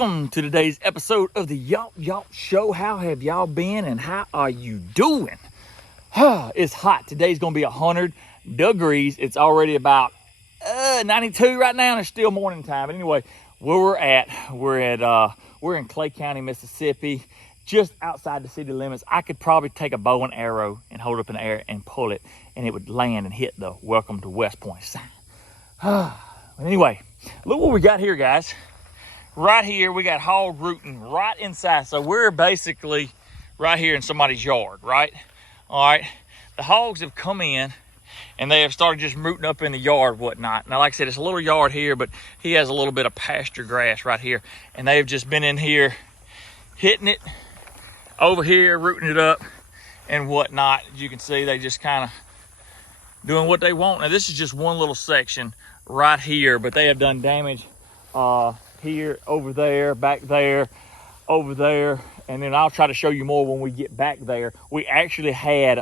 Welcome to today's episode of the Y'all Show. How have y'all been and how are you doing? It's hot. Today's going to be 100 degrees. It's already about 92 right now and it's still morning time. But anyway, where we're in Clay County, Mississippi, just outside the city limits. I could probably take a bow and arrow and hold it up in the air and pull it and it would land and hit the welcome to West Point sign. Anyway, look what we got here, guys. Right here, we got hog rooting right inside. So we're basically right here in somebody's yard, right? All right, the hogs have come in and they have started just rooting up in the yard, whatnot. Now, like I said, it's a little yard here, but he has a little bit of pasture grass right here. And they've just been in here hitting it over here, rooting it up and whatnot. As you can see, they just kind of doing what they want. Now, this is just one little section right here, but they have done damage here, over there, back there, over there, and then I'll try to show you more when we get back there. We actually had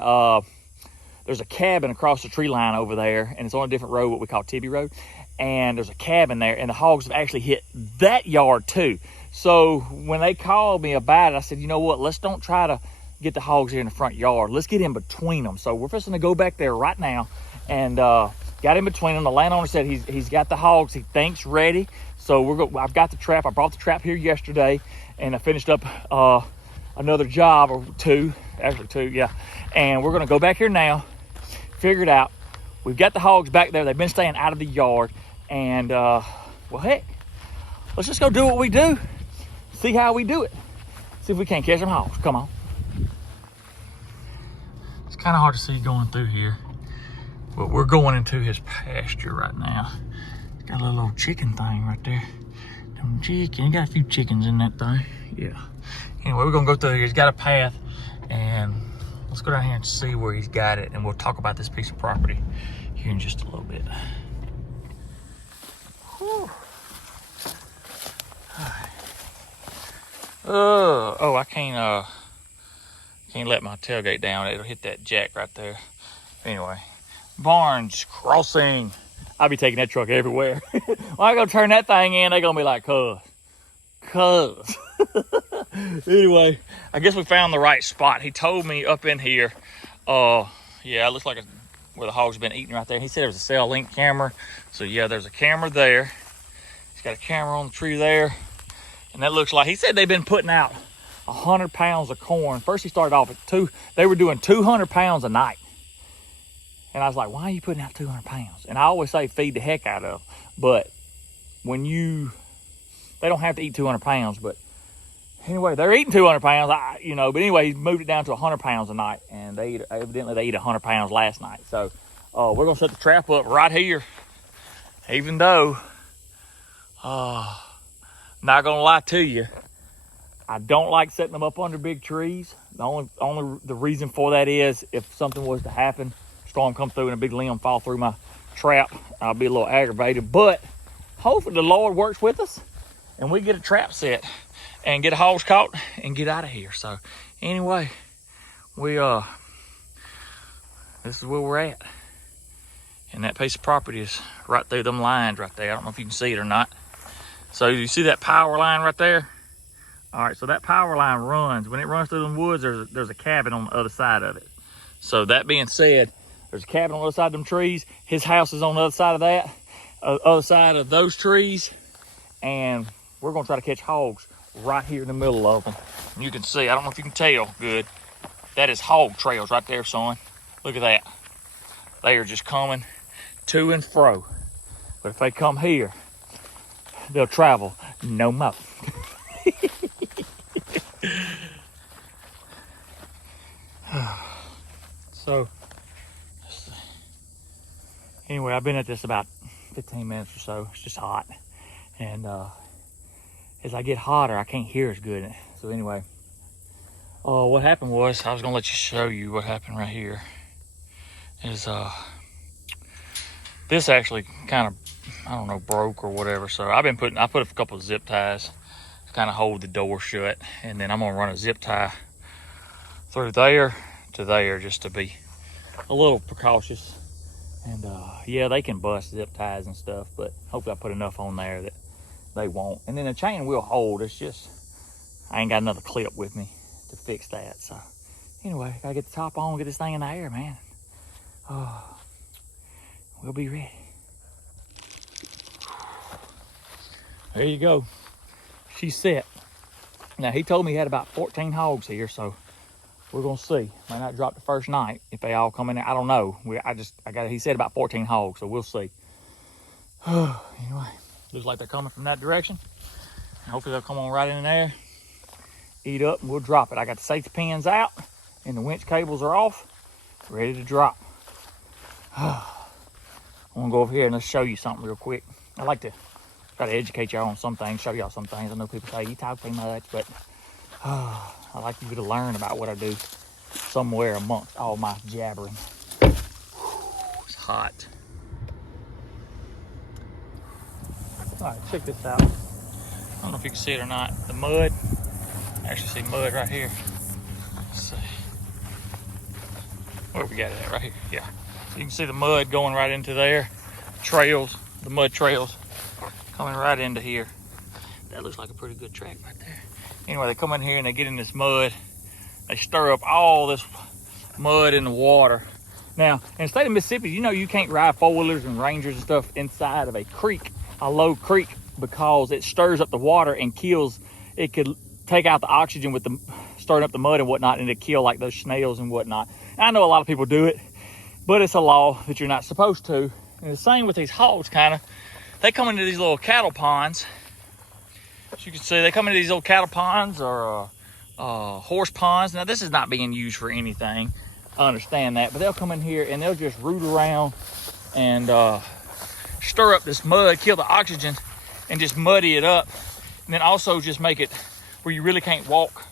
there's a cabin across the tree line over there, and it's on a different road, what we call Tibby Road, and there's a cabin there, and the hogs have actually hit that yard too. So when they called me about it, I said, you know what, let's don't try to get the hogs here in the front yard, let's get in between them. So we're just gonna go back there right now and got in between them. The landowner said he's got the hogs he thinks ready. So I've got the trap. I brought the trap here yesterday, and I finished up another job or two, actually two, yeah. And we're gonna go back here now, figure it out. We've got the hogs back there. They've been staying out of the yard, and well, heck, let's just go do what we do. See how we do it. See if we can't catch some hogs. Come on. It's kind of hard to see going through here, but we're going into his pasture right now. Got a little chicken thing right there. Them chicken, you got a few chickens in that thing. Yeah. Anyway, we're gonna go through here. He's got a path, and let's go down here and see where he's got it, and we'll talk about this piece of property here in just a little bit. Whew. Oh, I can't let my tailgate down. It'll hit that jack right there. Anyway, Barnes Crossing. I'll be taking that truck everywhere. When I go turn that thing in, they're gonna be like, cuz. Anyway, I guess we found the right spot. He told me up in here, yeah, it looks like where the hogs been eating right there. He said there was a cell link camera. So yeah, there's a camera there. He's got a camera on the tree there. And that looks like, he said they've been putting out 100 pounds of corn. First he started off at they were doing 200 pounds a night. And I was like, why are you putting out 200 pounds? And I always say feed the heck out of them. But when they don't have to eat 200 pounds. But anyway, they're eating 200 pounds, but anyway, he moved it down to 100 pounds a night. And evidently they eat 100 pounds last night. So we're going to set the trap up right here. Even though, not going to lie to you, I don't like setting them up under big trees. The reason for that is if something was to happen, storm come through and a big limb fall through my trap, I'll be a little aggravated. But hopefully the Lord works with us and we get a trap set and get a hogs caught and get out of here. So anyway, this is where we're at. And that piece of property is right through them lines right there. I don't know if you can see it or not. So you see that power line right there? All right, so that power line runs. When it runs through them woods, there's a cabin on the other side of it. So that being said, there's a cabin on the other side of them trees. His house is on the other side of that, other side of those trees. And we're gonna try to catch hogs right here in the middle of them. And you can see, I don't know if you can tell good, that is hog trails right there, son. Look at that. They are just coming to and fro. But if they come here, they'll travel no more. So, anyway, I've been at this about 15 minutes or so. It's just hot. And as I get hotter, I can't hear as good. So anyway, what happened was, I was going to let you show you what happened right here. Is this actually kind of, I don't know, broke or whatever. So I put a couple of zip ties to kind of hold the door shut. And then I'm going to run a zip tie through there to there just to be a little precautious. And yeah, they can bust zip ties and stuff, but hopefully I put enough on there that they won't. And then the chain will hold. It's just, I ain't got another clip with me to fix that. So anyway, gotta get the top on, get this thing in the air, man. Oh, we'll be ready. There you go. She's set. Now he told me he had about 14 hogs here, so we're gonna see. Might not drop the first night if they all come in there. I don't know. He said about 14 hogs, so we'll see. Anyway, looks like they're coming from that direction. Hopefully they'll come on right in there, eat up, and we'll drop it. I got the safety pins out and the winch cables are off, ready to drop. I wanna go over here and let's show you something real quick. I like to try to educate y'all on some things, show y'all some things. I know people say you talk too much, but I like you to learn about what I do somewhere amongst all my jabbering. It's hot. All right, check this out. I don't know if you can see it or not. The mud. I actually see mud right here. Let's see. Where we got it at? Right here. Yeah. So you can see the mud going right into there. Trails, the mud trails coming right into here. That looks like a pretty good track right there. Anyway, they come in here and they get in this mud. They stir up all this mud in the water. Now, in the state of Mississippi, you know you can't ride four-wheelers and Rangers and stuff inside of a creek, a low creek, because it stirs up the water and kills. It could take out the oxygen with the stirring up the mud and whatnot, and it kill like those snails and whatnot. And I know a lot of people do it, but it's a law that you're not supposed to. And the same with these hogs, kind of. They come into these little cattle ponds. As you can see, they come into these little cattle ponds or horse ponds. Now, this is not being used for anything. I understand that, but they'll come in here and they'll just root around and stir up this mud, kill the oxygen, and just muddy it up. And then also just make it where you really can't walk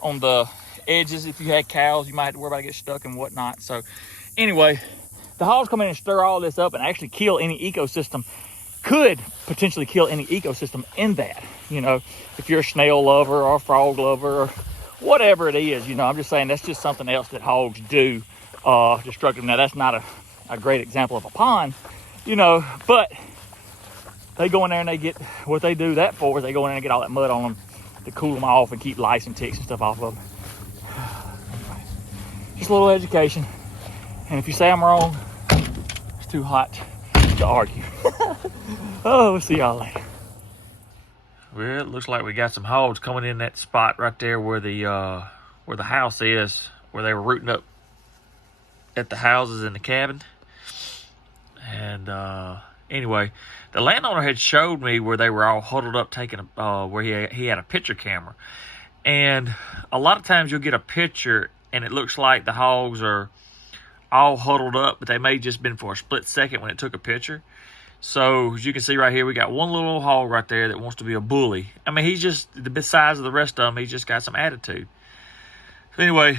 on the edges. If you had cows, you might have to worry about getting stuck and whatnot. So anyway, the hogs come in and stir all this up and actually kill any ecosystem. Could potentially kill any ecosystem in that, you know, if you're a snail lover or a frog lover or whatever it is, you know. I'm just saying that's just something else that hogs do destructive. Now, that's not a great example of a pond, you know, but they go in there and they get what they do that for is they go in there and get all that mud on them to cool them off and keep lice and ticks and stuff off of them. Just a little education. And if you say I'm wrong, it's too hot to argue. Oh, we'll see y'all later. Well, it looks like we got some hogs coming in that spot right there where the house is, where they were rooting up at the houses in the cabin. And anyway, the landowner had showed me where they were all huddled up taking where he had a picture camera. And a lot of times you'll get a picture and it looks like the hogs are all huddled up, but they may just been for a split second when it took a picture. So as you can see right here, we got one little hog right there that wants to be a bully. I mean, he's just the size of the rest of them. He's just got some attitude. So anyway,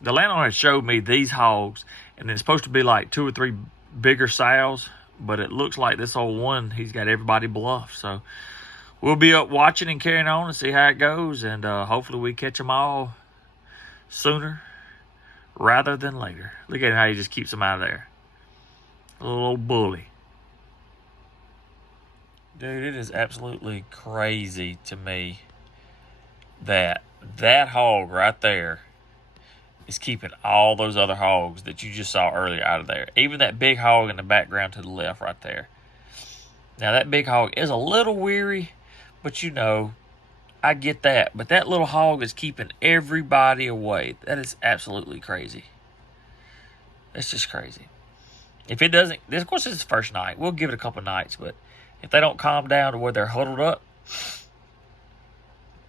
the landowner had showed me these hogs, and it's supposed to be like 2 or 3 bigger sows, but it looks like this old one, he's got everybody bluffed. So we'll be up watching and carrying on and see how it goes, and hopefully we catch them all sooner rather than later. Look at how he just keeps them out of there. A little old bully. Dude, it is absolutely crazy to me that hog right there is keeping all those other hogs that you just saw earlier out of there. Even that big hog in the background to the left right there. Now, that big hog is a little weary, but you know, I get that. But that little hog is keeping everybody away. That is absolutely crazy. It's just crazy. If it doesn't, of course, it's the first night. We'll give it a couple nights, but if they don't calm down to where they're huddled up,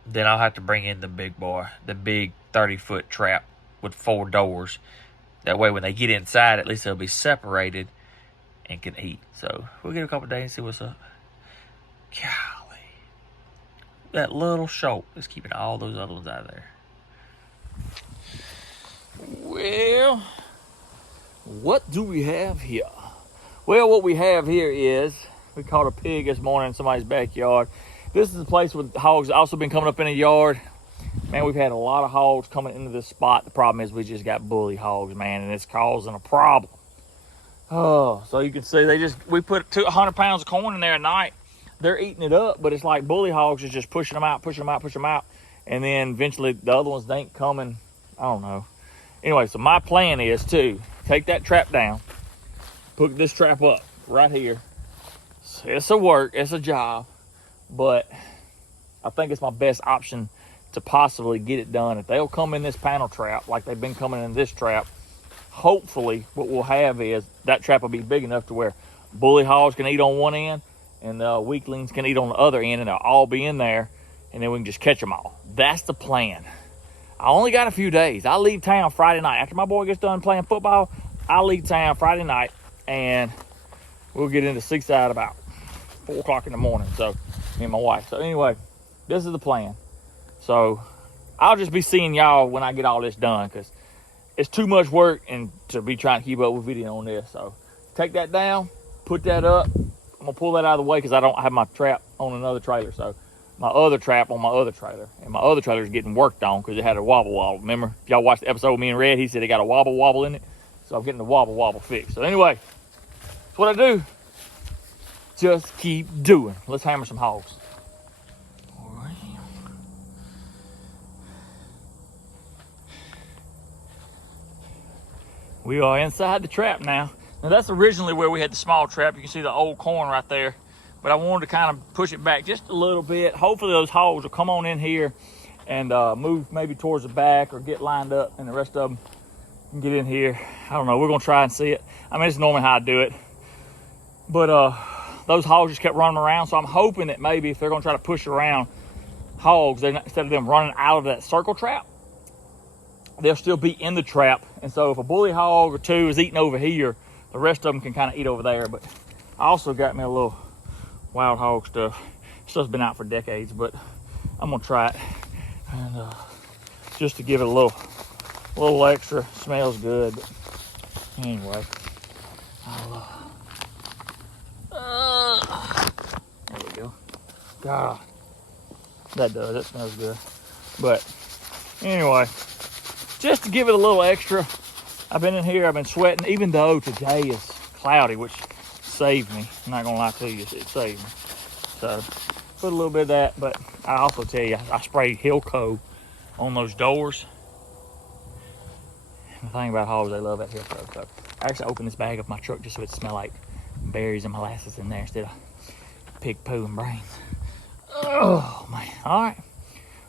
then I'll have to bring in the big boy, the big 30-foot trap with 4 doors. That way, when they get inside, at least they'll be separated and can eat. So we'll give it a couple days and see what's up. Golly. That little shoat is keeping all those other ones out of there. Well, what do we have here? Well, what we have here is, we caught a pig this morning in somebody's backyard. This is the place where hogs also been coming up in the yard. Man, we've had a lot of hogs coming into this spot. The problem is we just got bully hogs, man, and it's causing a problem. Oh, so you can see we put 100 pounds of corn in there at night. they're eating it up, but it's like bully hogs is just pushing them out, pushing them out, pushing them out. And then eventually the other ones, they ain't coming. I don't know. Anyway, so my plan is to take that trap down, put this trap up right here. It's a work, it's a job, but I think it's my best option to possibly get it done. If they'll come in this panel trap like they've been coming in this trap, hopefully what we'll have is that trap will be big enough to where bully hogs can eat on one end and the weaklings can eat on the other end, and they'll all be in there, and then we can just catch them all. That's the plan. I only got a few days. I leave town Friday night. After my boy gets done playing football, I leave town Friday night, and we'll get into Seaside about 4 o'clock in the morning, so me and my wife. So anyway, this is the plan. So I'll just be seeing y'all when I get all this done, because it's too much work and to be trying to keep up with video on this. So take that down, put that up. I'm gonna pull that out of the way because I don't have my trap on another trailer. So my other trap on my other trailer, and my other trailer is getting worked on because it had a wobble. Remember, if y'all watched the episode with me and Red, he said it got a wobble in it. So I'm getting the wobble fixed. So anyway, that's what I do. Just keep doing. Let's hammer some hogs. We are inside the trap now. Now that's originally where we had the small trap. You can see the old corn right there. But I wanted to kind of push it back just a little bit. Hopefully those hogs will come on in here and move maybe towards the back or get lined up, and the rest of them can get in here. I don't know. We're going to try and see it. I mean, it's normally how I do it. But those hogs just kept running around. So I'm hoping that maybe if they're going to try to push around hogs, instead of them running out of that circle trap, they'll still be in the trap. And so if a bully hog or two is eating over here, the rest of them can kind of eat over there. But I also got me a little wild hog stuff. Stuff's been out for decades, but I'm gonna try it, and just to give it a little extra. Smells good. But anyway, there we go. God, that does. It smells good. But anyway, just to give it a little extra. I've been in here. I've been sweating, even though today is cloudy, which saved me. I'm not gonna lie to you, it saved me. So put a little bit of that, but I also tell you, I sprayed Hilco on those doors. And the thing about hogs, they love that Hilco. So I actually opened this bag of my truck just so it smell like berries and molasses in there instead of pig poo and brains. Oh man! All right,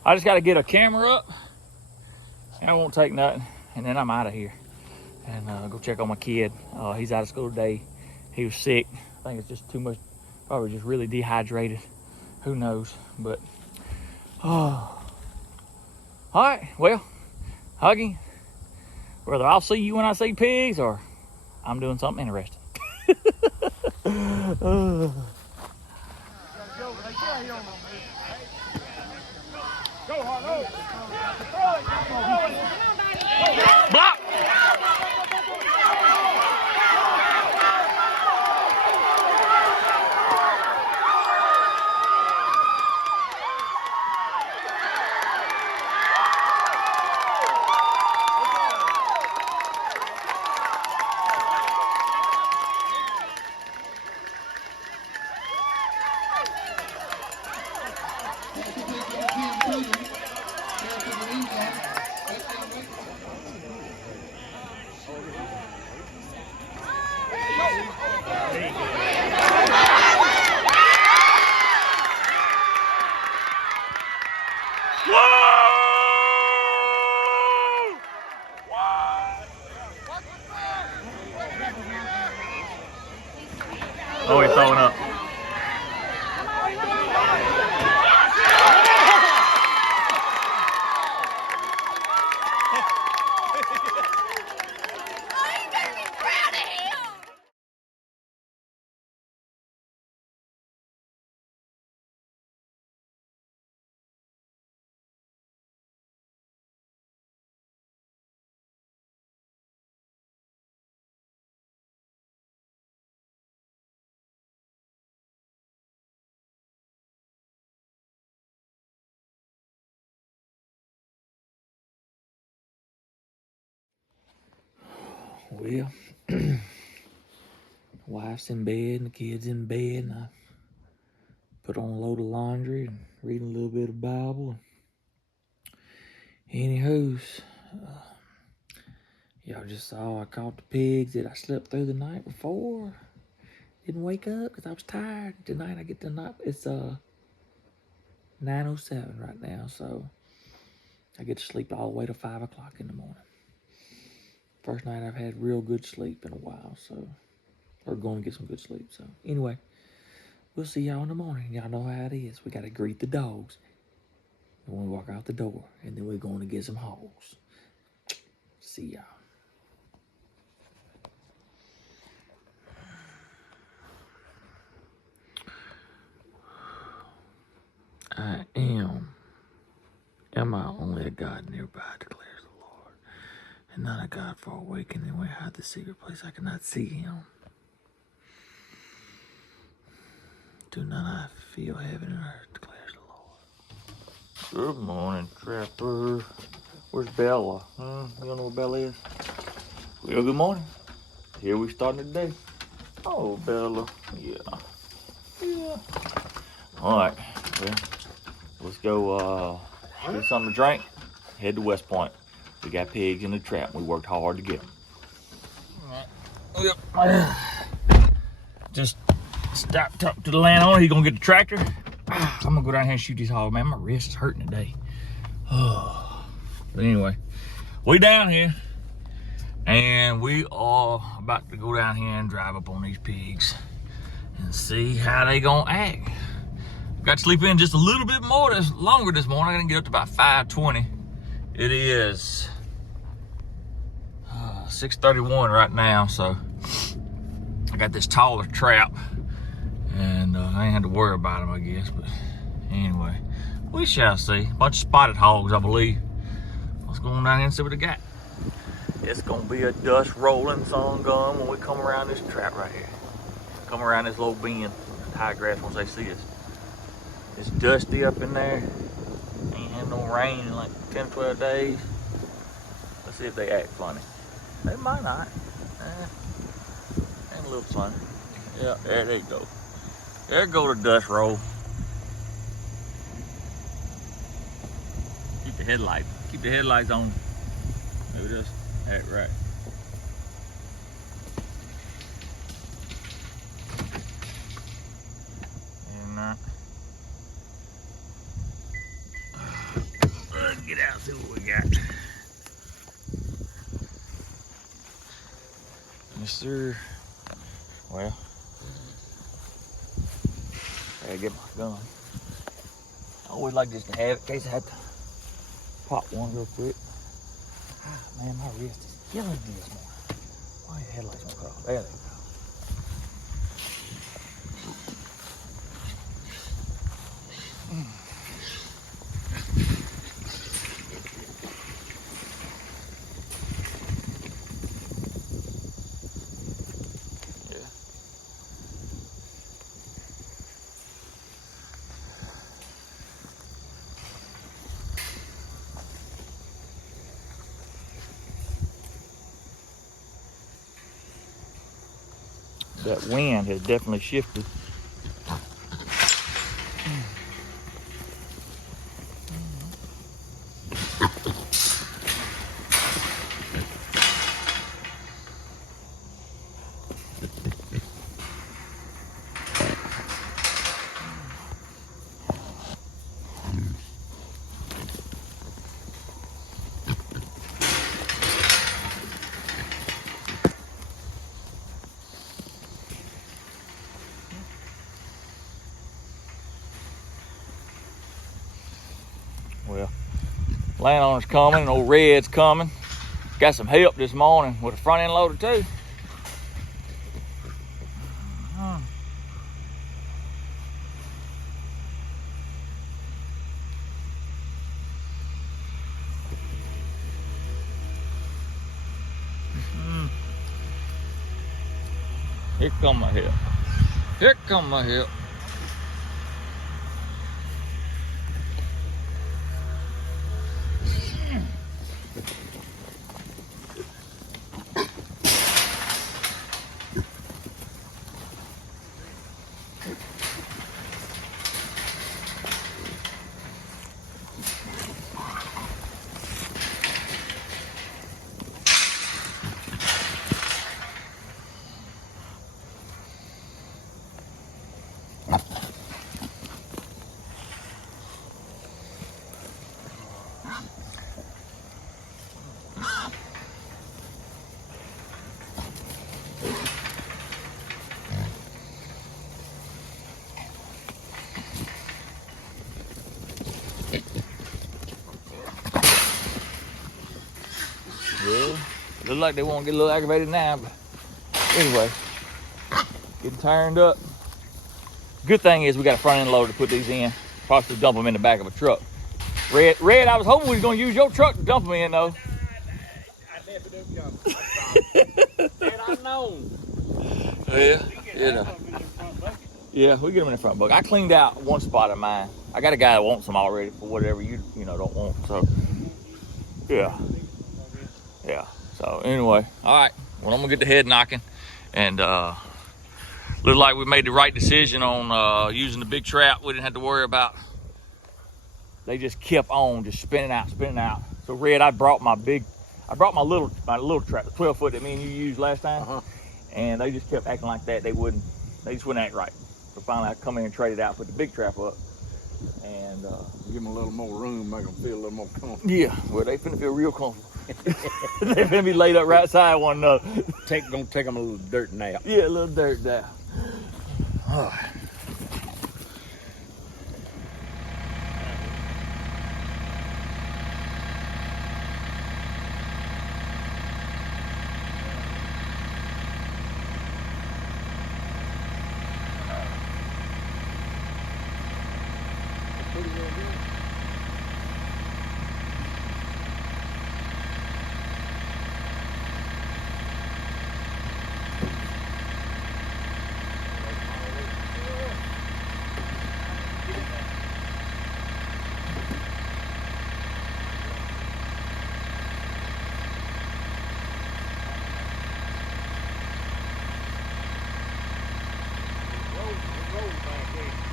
I just got to get a camera up, and I won't take nothing, and then I'm out of here and go check on my kid. He's out of school today. He was sick. I think it's just too much, probably just really dehydrated. Who knows? But, all right, well, Huggy, whether I'll see you when I see pigs or I'm doing something interesting. Block! Oh, he's throwing up. Well, wife's in bed and the kid's in bed, and I put on a load of laundry and reading a little bit of Bible. Anywho's, y'all just saw I caught the pigs that I slept through the night before. Didn't wake up because I was tired. Tonight I get the night. It's 9:07 right now, so I get to sleep all the way to 5 o'clock in the morning. First night I've had real good sleep in a while, so we're going to get some good sleep. So anyway, we'll see y'all in the morning. Y'all know how it is. We got to greet the dogs when we walk out the door, and then we're going to get some hogs. See y'all. I am I only a God nearby, declares the Lord, and not a God far away can anywhere hide the secret place I cannot see him. Do not I feel heaven and earth, declares the Lord. Good morning, Trapper. Where's Bella? You don't know where Bella is? Well, good morning. Here we starting the day. Oh, Bella. Yeah. All right. Well, let's go get something to drink. Head to West Point. We got pigs in the trap. We worked hard to get them. All right. Yep. Just stop talking to the landowner. He's gonna get the tractor. I'm gonna go down here and shoot these hogs. Man, my wrist is hurting today. But anyway, we down here and we are about to go down here and drive up on these pigs and see how they gonna act. Got to sleep in just a little bit longer this morning. I didn't get up to about 5:20. It is 6:31 right now, so I got this taller trap, and I ain't had to worry about them, I guess. But anyway, we shall see. Bunch of spotted hogs, I believe. Let's go on down here and see what they got. It's gonna be a dust rolling sun gun when we come around this trap right here. Come around this little bend, high grass once they see us. It's dusty up in there. Ain't had no rain in like 10, 12 days. Let's see if they act funny. They might not. Ain't a little funny. Yeah, there they go. There go the dust roll. Keep the headlights on. Maybe just act right. And let's get out and see what we got. Yes, sir. Well, I gotta get my gun. I always like just to have it in case I had to pop one real quick. Ah, man, my wrist is killing me this morning. Why the headlights won't cut off? There they go. That wind has definitely shifted. Well, landowner's coming, old Red's coming. Got some help this morning with a front end loader too. Here come my help. Here come my help. Yeah, look like they want to get a little aggravated now, but anyway, getting turned up. Good thing is we got a front end loader to put these in. Probably should dump them in the back of a truck. Red, I was hoping we was gonna use your truck to dump them in though. I never do jump. That I know. Yeah, you know. Yeah, we get them in the front bucket. I cleaned out one spot of mine. I got a guy that wants them already for whatever you don't want. So yeah. So anyway, all right. Well, I'm gonna get the head knocking, and look like we made the right decision on using the big trap. We didn't have to worry about. They just kept on just spinning out. So Red, I brought my little trap, the 12-foot that me and you used last time, and they just kept acting like that. They just wouldn't act right. So finally, I come in and trade it out, put the big trap up, and give them a little more room, make them feel a little more comfortable. Yeah, well, they finna feel real comfortable. They finna be laid up right side one another. Gonna take them a little dirt nap. Yeah, a little dirt nap. All right.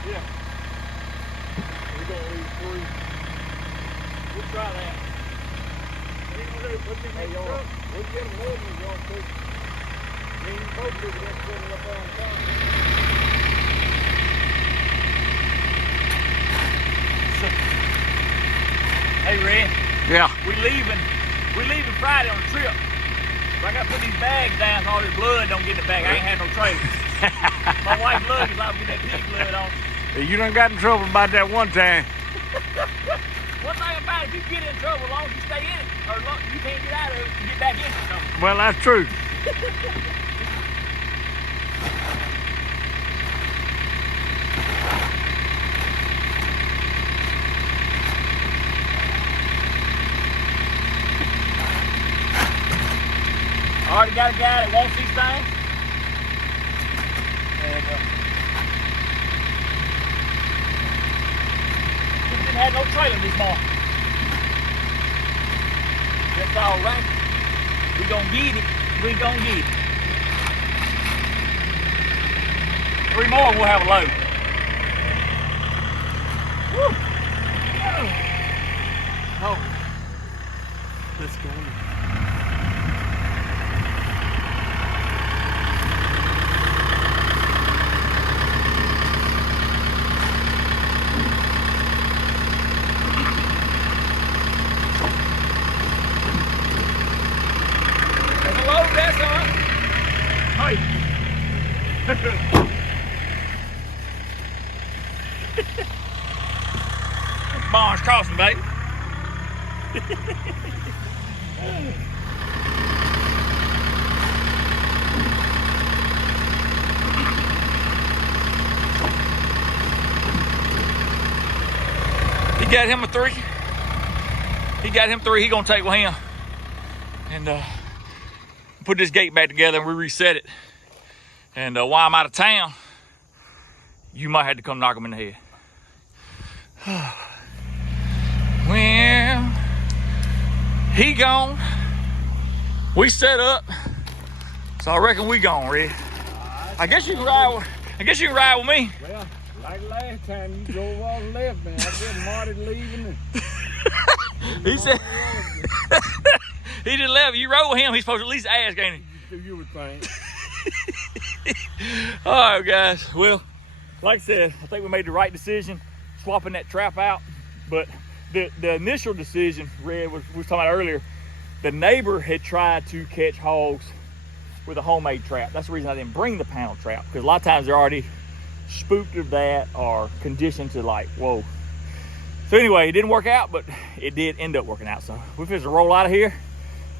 Yeah. We're gonna leave 3. We'll try that. Hey, y'all, we'll get them moving if you want to. Me and you both do that, put it up on top. Hey, Red. Yeah. We're leaving Friday on a trip. So I gotta put these bags down so all this blood don't get in the bag. I ain't had no trailers. My wife's luggage, I'll get that pig blood on. You done got in trouble about that one time. One thing about it, if you get in trouble, as long as you stay in it, or you can't get out of it, you get back in it. So. Well, that's true. I already got a guy that wants these things. And he didn't have no trailer this morning. That's all right. We gonna get it. 3 more and we'll have a load. Woo. Oh. Let's go. That's all right. Hey. Barnes Crossing, baby. He got him a 3. He gonna take with him. And put this gate back together and we reset it. And while I'm out of town, you might have to come knock him in the head. Well, he gone. We set up. So I reckon we gone, Red. I guess you can ride with me. Well, like last time you drove off and left me. I said Marty leaving. He said he just left. You rode with him. He's supposed to at least ask, ain't he? You would think. All right, guys. Well, like I said, I think we made the right decision swapping that trap out. But the initial decision, Red, we was talking about earlier, the neighbor had tried to catch hogs with a homemade trap. That's the reason I didn't bring the panel trap, because a lot of times they're already spooked of that or conditioned to like, whoa. So anyway, it didn't work out, but it did end up working out. So we're supposed to roll out of here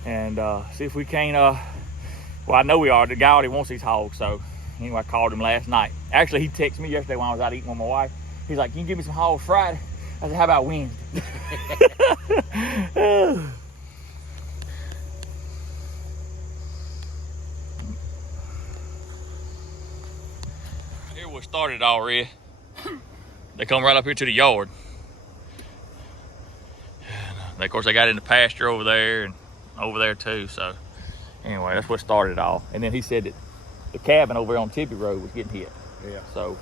and see if we can't, well, I know we are. The guy already wants these hogs, so anyway, I called him last night. Actually, he texted me yesterday when I was out eating with my wife. He's like, can you give me some hogs Friday? I said, how about Wednesday? Here we started already. They come right up here to the yard. Of course, they got in the pasture over there and over there too. So anyway, that's what started it all. And then he said that the cabin over there on Tippy Road was getting hit. Yeah. So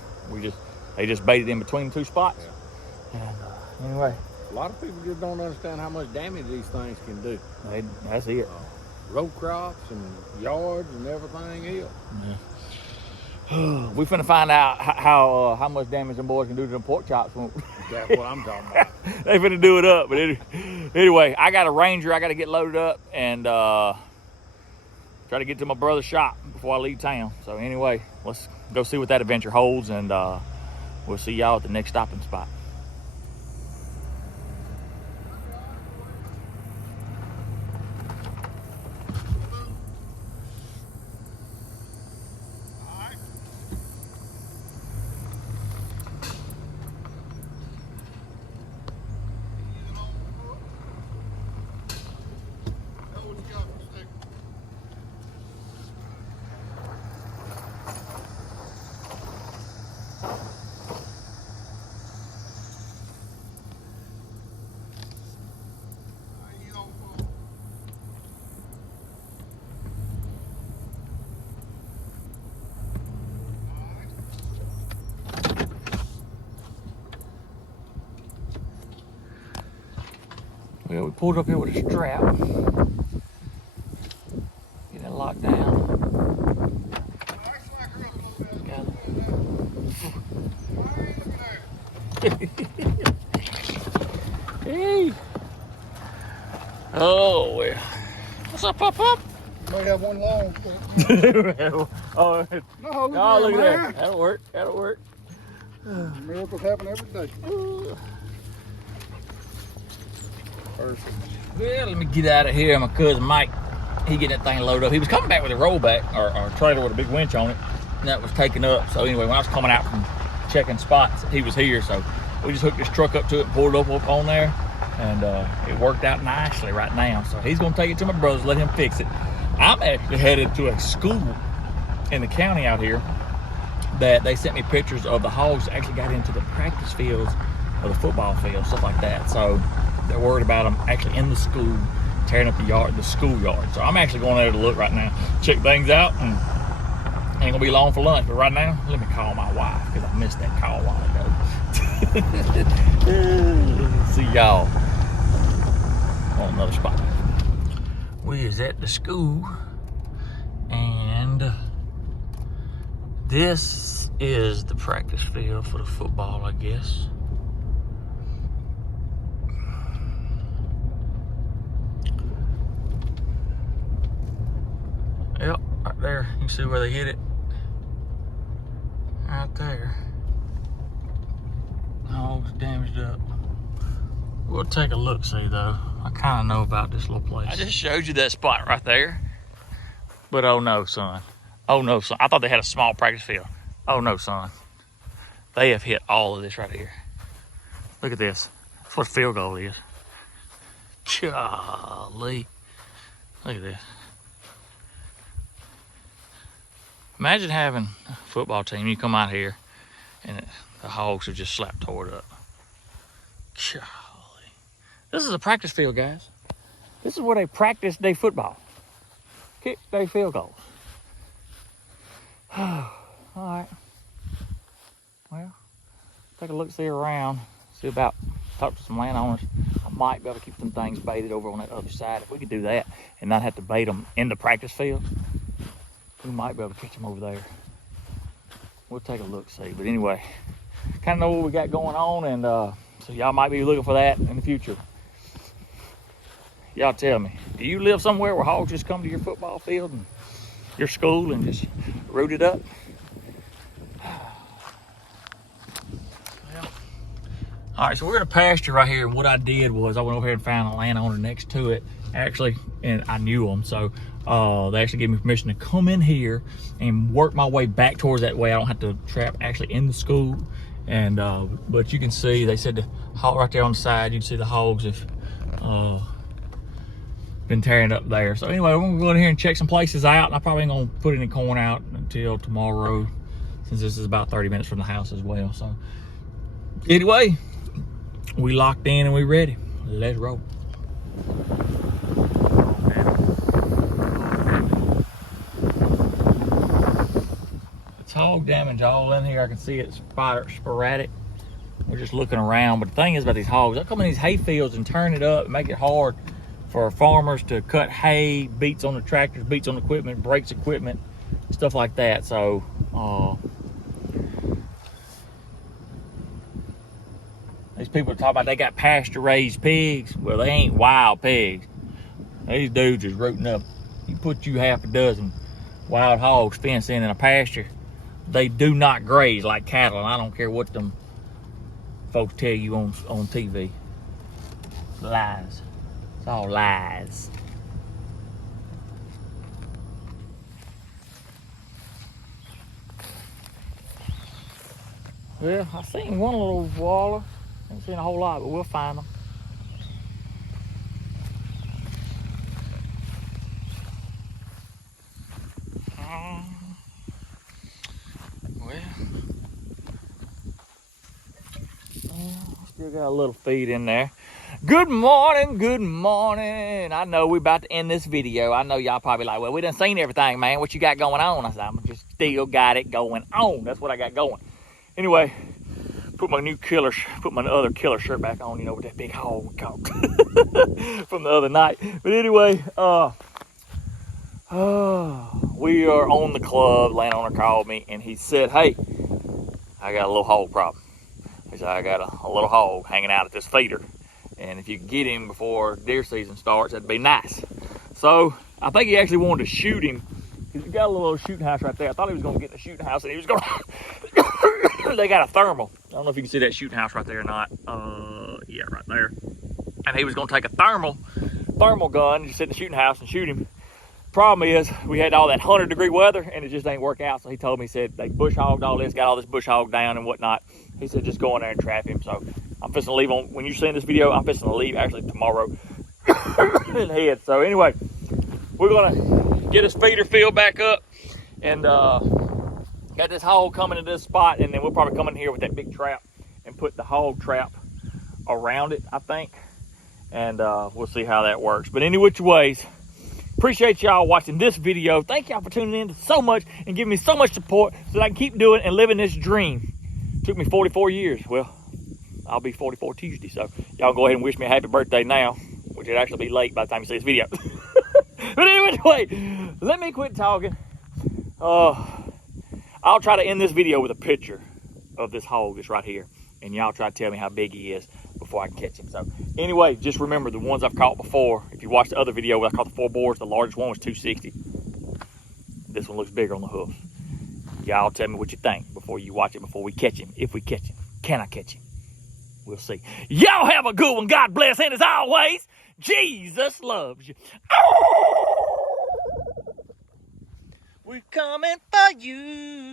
they just baited in between the two spots. Yeah. And anyway, a lot of people just don't understand how much damage these things can do. That's it. Row crops and yards and everything else. Yeah. We finna find out how much damage them boys can do to them pork chops. That's what I'm talking about. They finna do it up. But anyway, I got a Ranger. I got to get loaded up and try to get to my brother's shop before I leave town. So anyway, let's go see what that adventure holds, and we'll see y'all at the next stopping spot. Well, we pulled up here with a strap. Get it locked down. Hey. Oh, well. What's up, Pop? Might have one long. Oh, No, look at that. That'll work. That'll work. Miracles happen every day. Well, let me get out of here. My cousin Mike, he getting that thing loaded up. He was coming back with a rollback or a trailer with a big winch on it, and that was taken up. So anyway, when I was coming out from checking spots, he was here. So we just hooked this truck up to it and pulled it up on there, and it worked out nicely right now. So he's gonna take it to my brother's, let him fix it. I'm actually headed to a school in the county out here that they sent me pictures of the hogs that actually got into the practice fields or the football field, stuff like that. So they're worried about them actually in the school, tearing up the schoolyard. So I'm actually going there to look right now, check things out, and ain't gonna be long for lunch. But right now, let me call my wife because I missed that call a while ago. See y'all on another spot. We is at the school, and this is the practice field for the football, I guess. Yep, right there. You can see where they hit it. Right there. All damaged up. We'll take a look, see though. I kind of know about this little place. I just showed you that spot right there. But oh no, son. Oh no, son. I thought they had a small practice field. Oh no, son. They have hit all of this right here. Look at this. That's what a field goal is. Golly. Look at this. Imagine having a football team, you come out here and the hogs are just slapped tore it up. Golly. This is a practice field, guys. This is where they practice their football. Kick their field goals. All right. Well, take a look, see around, see about, talk to some landowners. I might be able to keep some things baited over on that other side. If we could do that and not have to bait them in the practice field, we might be able to catch them over there. We'll take a look, see. But anyway, kind of know what we got going on, and so y'all might be looking for that in the future. Y'all tell me, do you live somewhere where hogs just come to your football field and your school and just root it up? Well, all right, so we're in a pasture right here, and what I did was I went over here and found a landowner next to it actually, and I knew them, so they actually gave me permission to come in here and work my way back towards that way. I don't have to trap actually in the school. And but you can see, they said the hog right there on the side, you can see the hogs have been tearing up there. So anyway, we're gonna go in here and check some places out, and I probably ain't gonna put any corn out until tomorrow, since this is about 30 minutes from the house as well. So anyway, we locked in and we ready. Let's roll. It's hog damage all in here. I can see it's sporadic. We're just looking around, but the thing is about these hogs, they'll come in these hay fields and turn it up and make it hard for farmers to cut hay, beats on the tractors, beats on equipment, breaks equipment, stuff like that. So these people are talking about they got pasture raised pigs. Well, they ain't wild pigs. These dudes is rooting up. You put you half a dozen wild hogs fenced in a pasture, they do not graze like cattle, and I don't care what them folks tell you on TV. Lies. It's all lies. Well, I seen one little waller. Haven't seen a whole lot, but we'll find them. Still got a little feed in there. Good morning, good morning. I know we about to end this video. I know y'all probably like, well, we done seen everything, man. What you got going on? I said, I'm just still got it going on. That's what I got going. Anyway, put my other killer shirt back on, you know, with that big hog we caught from the other night. But anyway, we are on the club. Landowner called me and he said, hey, I got a little hog problem. He said, I got a little hog hanging out at this feeder, and if you can get him before deer season starts, that'd be nice. So I think he actually wanted to shoot him, because he got a little shooting house right there. I thought he was going to get in the shooting house, and he was going to... They got a thermal. I don't know if you can see that shooting house right there or not. Yeah, right there. And he was going to take a thermal gun, just sit in the shooting house and shoot him. Problem is, we had all that 100-degree weather, and it just ain't work out. So he told me, he said, they bush hogged all this, got all this bush hog down and whatnot. He said, just go in there and trap him. So I'm fixing to leave on, when you're seeing this video, I'm fixing to leave actually tomorrow and head. So anyway, we're gonna get his feeder filled back up, and got this hog coming to this spot, and then we'll probably come in here with that big trap and put the hog trap around it, I think. And we'll see how that works. But any which ways, appreciate y'all watching this video. Thank y'all for tuning in so much and giving me so much support so that I can keep doing and living this dream. It took me 44 years. Well, I'll be 44 Tuesday, so y'all go ahead and wish me a happy birthday now, which would actually be late by the time you see this video. But anyway, let me quit talking. I'll try to end this video with a picture of this hog that's right here, and y'all try to tell me how big he is before I can catch him. So anyway, just remember the ones I've caught before. If you watched the other video where I caught the 4 boars, the largest one was 260. This one looks bigger on the hoof. Y'all tell me what you think before you watch it, before we catch him. If we catch him, can I catch him? We'll see. Y'all have a good one. God bless, and as always, Jesus loves you. We're coming for you.